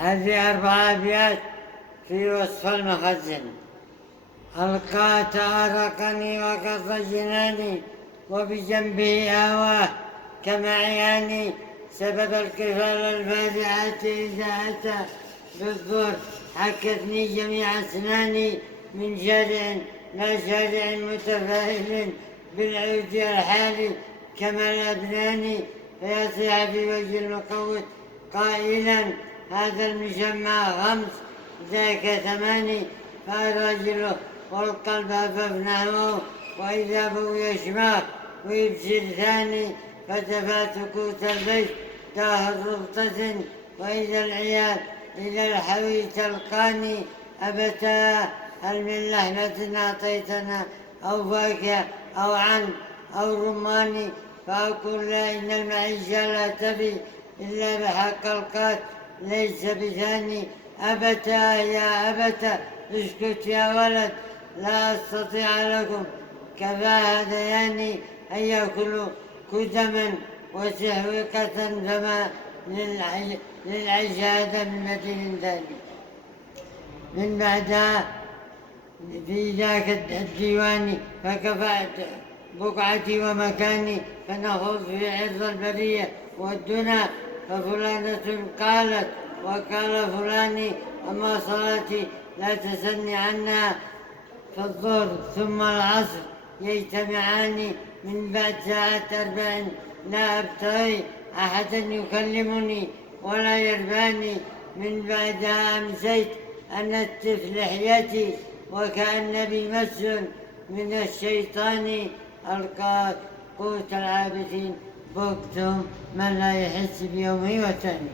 هذه 4 أبيات في وصف المخزن. ألقى تارقني وقص جناني وبجنبه آواه كما عياني سبب الكفال الفاجعة إذا أتى بالضر حكتني جميع أسناني من شارع لا شارع متفاهل بالعود الحالي كما الأبنان فيصيح في وجه المقوت قائلا هذا المشمع 5 ذاك 8 فالرجل والقلب فافنعه وإذا بو يشمخ ويبشر ثاني فتفات كوت البيت تاه ربطة وإذا العيال إلى الحوي تلقاني أبتا هل من لحمة أعطيتنا أو فاكهة أو عن أو رماني فأقول لا إن المعيشة لا تبي إلا بحق القات ليس بثاني أبتا يا أبتا اسكت يا ولد لا أستطيع لكم كفى هذياني أن يأكلوا كتما وسحوقة فما للعيش هذا من مدين ثاني. من بعدها في ذاك الديوان فكفأت بقعتي ومكاني فنخوض في عرض البرية والدنا ففلانة قالت وقال فلاني أما صلاتي لا تسني عنها في الظهر ثم العصر يجتمعان من بعد ساعة 4 لا أبتغي أحدا يكلمني ولا يرباني من بعدها أمسيت أنتف لحيتي وكأن بي مس من الشيطان ألقى قوت العابثين بوقتهم من لا يحس بيومه وثاني.